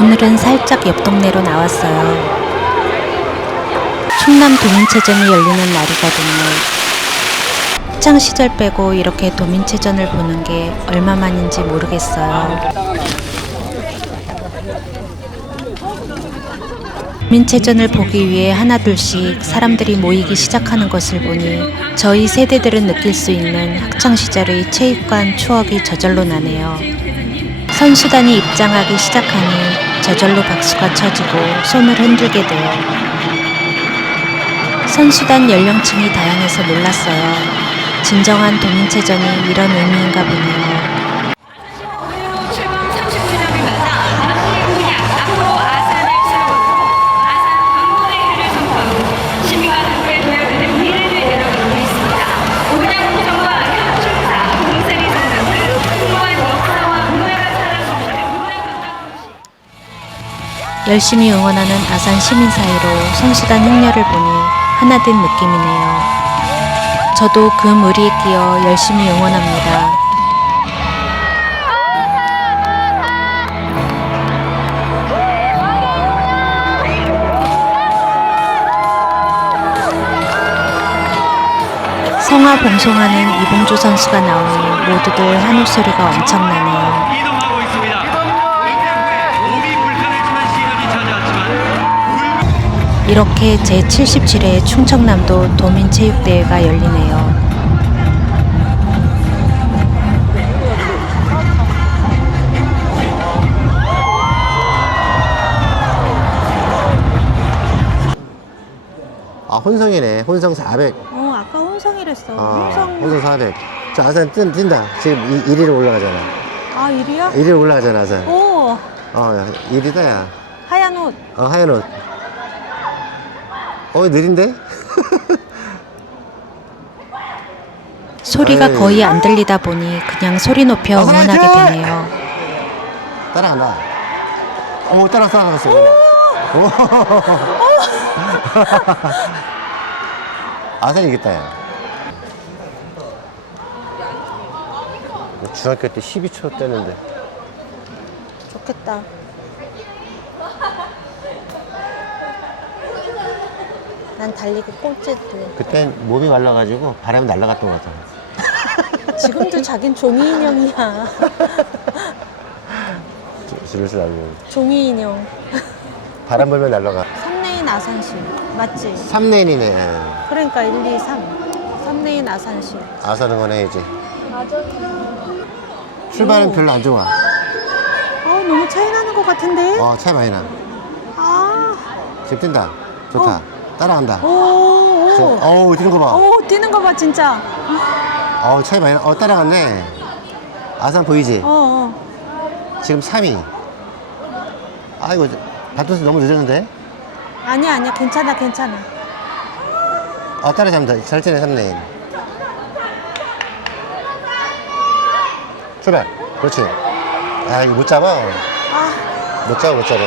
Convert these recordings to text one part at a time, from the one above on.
오늘은 살짝 옆 동네로 나왔어요. 충남 도민체전이 열리는 날이거든요. 학창 시절 빼고 이렇게 도민체전을 보는 게 얼마만인지 모르겠어요. 도민체전을 보기 위해 하나둘씩 사람들이 모이기 시작하는 것을 보니 저희 세대들은 느낄 수 있는 학창 시절의 체육관 추억이 저절로 나네요. 선수단이 입장하기 시작하니 저절로 박수가 쳐지고 손을 흔들게 돼요. 선수단 연령층이 다양해서 놀랐어요. 진정한 도민체전이 이런 의미인가 보네요. 열심히 응원하는 아산 시민 사이로 선수단 흥렬을 보니 하나된 느낌이네요. 저도 그 무리에 끼어 열심히 응원합니다. 성화 봉송하는 이봉주 선수가 나오니 모두들 한우 소리가 엄청나네요. 이렇게 제77회 충청남도 도민체육대회가 열리네요. 아 혼성이네. 혼성 400 어, 아까 혼성이랬어. 아 혼성. 400저 아산 뜬, 뛴다. 지금 1위로 올라가잖아. 아, 1위야? 1위로 올라가잖아 아산. 오, 어 1위다 야. 하얀 옷. 어, 하얀 옷 어, 느린데? 소리가 아유. 거의 안 들리다 보니 그냥 소리 높여 아, 응원하게! 되네요. 따라간다 어머 따라갔어 따라갔어 오. 아산이 이겼다 야 중학교 때 12초 떼는데 좋겠다. 난 달리기 꼴찌도. 그땐 몸이 말라가지고 바람이 날아갔던 것 같아 지금도 자긴 종이 인형이야. 슬슬 알고 종이 인형. 바람 불면 날아가 3레인 아산시. 맞지? 3레인이네 그러니까 1, 2, 3. 3레인 아산시. 아산 응원해야지 출발은 오. 별로 안 좋아 아, 너무 차이 나는 것 같은데? 어 차이 많이 나 아, 지금 뛴다 좋다 따라간다. 오, 오. 저, 어우 뛰는 거 봐. 오, 뛰는 거 봐, 진짜. 어우 차이 많이 나 어 따라갔네. 아산 보이지? 어, 어. 지금 3위. 아이고 바톤스 너무 늦었는데? 아니야, 아니야. 괜찮아, 괜찮아. 어 따라잡는다. 잘 뛰네 3레인 출발. 그렇지. 아 이거 못 잡아. 아, 못 잡아 못 잡아.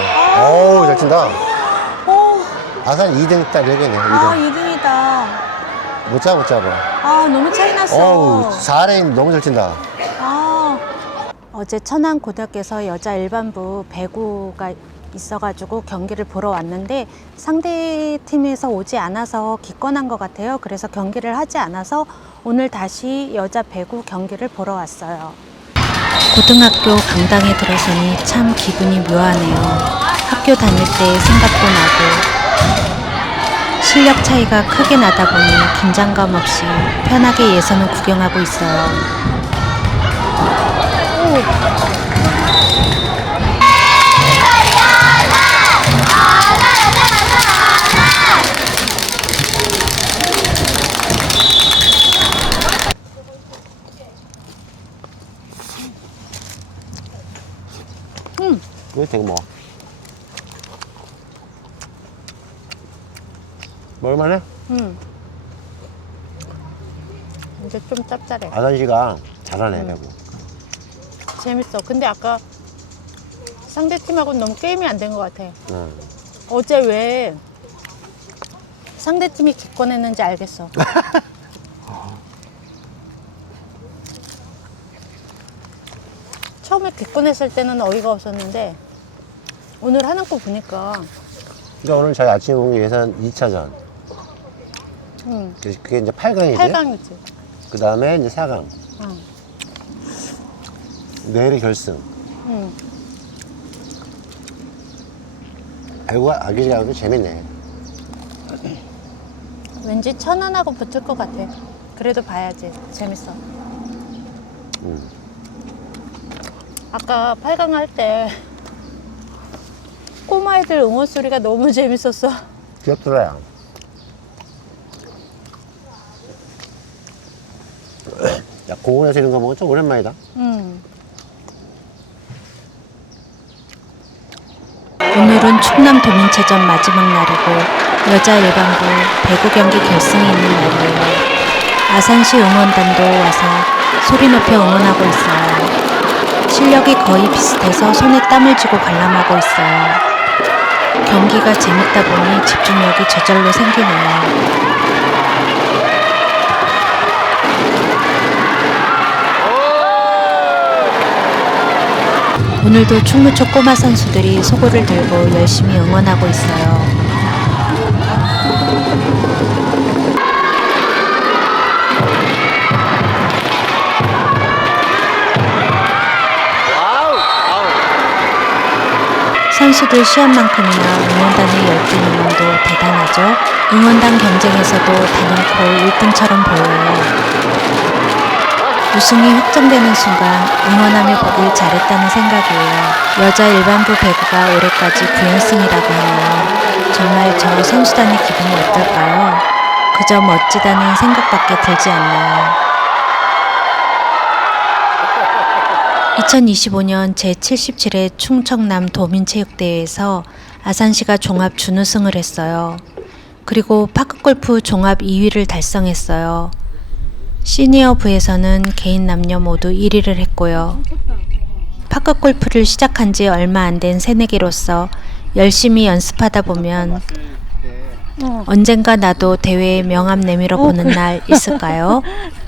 어우 잘 오. 아산 2등 딱 여기네 2등 아, 2등이다. 못 잡아 못 잡아 아, 너무 차이 났어. 어우 4레인 너무 잘 뛴다 아. 어제 천안 고등학교에서 여자 일반부 배구가 있어가지고 경기를 보러 왔는데 상대 팀에서 오지 않아서 기권한 것 같아요. 그래서 경기를 하지 않아서 오늘 다시 여자 배구 경기를 보러 왔어요. 고등학교 강당에 들어서니 참 기분이 묘하네요. 학교 다닐 때 생각도 나고 실력 차이가 크게 나다 보니 긴장감 없이 편하게 예선을 구경하고 있어요. 이거 되게 먹어 먹을만해? 음. 이제 좀 짭짤해. 아산시가 잘하네 배구 재밌어. 근데 아까 상대 팀하고는 너무 게임이 안 된 것 같아. 응. 어제 왜 상대 팀이 기권했는지 알겠어. 처음에 기권했을 때는 어이가 없었는데 오늘 하는 거 보니까 그러니까 오늘 저희 아침 공기 예선 2차전. 응. 그게 이제 8강이지. 8강이지. 그 다음에 이제 4강. 응. 내일이 결승. 응. 배구가 아기가 하도 재밌네. 왠지 천안하고 붙을 것 같아. 그래도 봐야지. 재밌어. 음. 아까 8강 할 때 꼬마애들 응원 소리가 너무 재밌었어. 귀엽더라. 공원에서 이런 거 먹으면 좀 오랜만이다. 음. 오늘은 충남 도민체전 마지막 날이고 여자 일반부 배구 경기 결승이 있는 날이에요. 아산시 응원단도 와서 소리 높여 응원하고 있어요. 실력이 거의 비슷해서 손에 땀을 쥐고 관람하고 있어요. 경기가 재밌다 보니 집중력이 저절로 생기네요. 오늘도 충무초 꼬마 선수들이 소고를 들고 열심히 응원하고 있어요. 선수들 시합만큼이나 응원단의 열띤 응원도 대단하죠. 응원단 경쟁에서도 단연코 1등처럼 보여요. 우승이 확정되는 순간 응원하며 보길 잘했다는 생각이에요. 여자 일반부 배구가 올해까지 9연승이라고 하네요. 정말 저 선수단의 기분이 어떨까요? 그저 멋지다는 생각밖에 들지 않네요. 2025년 제77회 충청남 도민체육대회에서 아산시가 종합 준우승을 했어요. 그리고 파크골프 종합 2위를 달성했어요. 시니어 부에서는 개인 남녀 모두 1위를 했고요. 파크 골프를 시작한 지 얼마 안 된 새내기로서 열심히 연습하다 보면 언젠가 나도 대회에 명함 내밀어 보는 날 있을까요?